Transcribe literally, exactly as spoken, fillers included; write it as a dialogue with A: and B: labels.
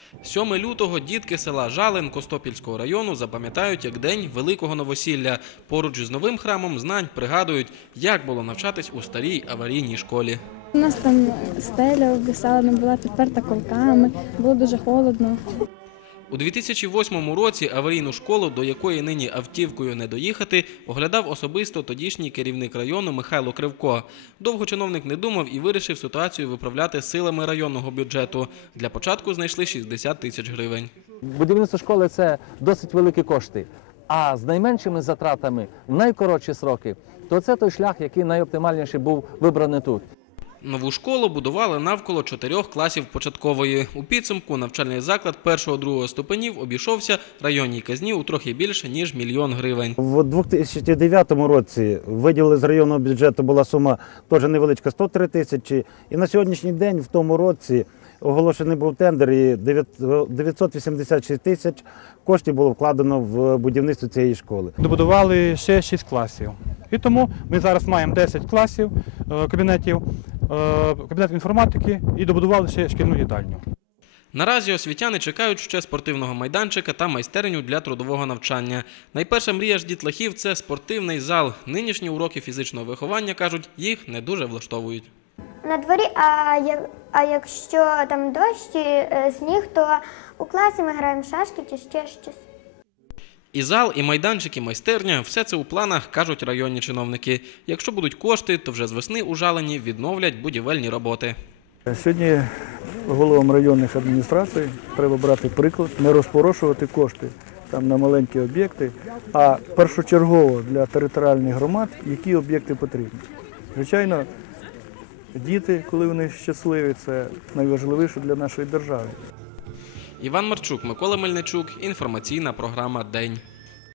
A: сьоме лютого дітки села Жалин Костопільського району запам'ятають як день великого новосілля. Поруч з новим храмом знань пригадують, як було навчатись у старій аварійній школі.
B: У нас там стеля обвисала, була підперта колками, було дуже холодно.
A: У дві тисячі восьмому році аварійну школу, до якої нині автівкою не доїхати, оглядав особисто тодішній керівник району Михайло Кривко. Довго чиновник не думав і вирішив ситуацію виправляти силами районного бюджету. Для початку знайшли шістдесят тисяч гривень.
C: Будівництво школи – це досить великі кошти, а з найменшими затратами в найкоротші сроки, то це той шлях, який найоптимальніше був вибраний тут.
A: Нову школу будували навколо чотирьох класів початкової. У підсумку навчальний заклад першого-другого ступенів обійшовся районній казні у трохи більше, ніж мільйон гривень.
D: У дві тисячі дев'ятому році виділили з районного бюджету, була сума теж невеличка – сто три тисячі. І на сьогоднішній день в тому році оголошений був тендер і дев'ятсот вісімдесят шість тисяч коштів було вкладено в будівництво цієї школи.
E: Добудували ще шість класів. І тому ми зараз маємо десять класів, кабінетів, кабінет інформатики і добудували ще шкільну їдальню.
A: Наразі освітяни чекають ще спортивного майданчика та майстерню для трудового навчання. Найперша мрія ж дітлахів – це спортивний зал. Нинішні уроки фізичного виховання, кажуть, їх не дуже влаштовують.
F: На дворі, а, як, а якщо там дощ чи сніг, то у класі ми граємо в шашки чи ще щось.
A: І зал, і майданчик, і майстерня – все це у планах, кажуть районні чиновники. Якщо будуть кошти, то вже з весни у Жалині відновлять будівельні роботи.
G: Сьогодні головам районних адміністрацій треба брати приклад, не розпорошувати кошти там на маленькі об'єкти, а першочергово для територіальних громад, які об'єкти потрібні. Звичайно, діти, коли вони щасливі, це найважливіше для нашої держави.
A: Іван Марчук, Микола Мельничук. Інформаційна програма «День».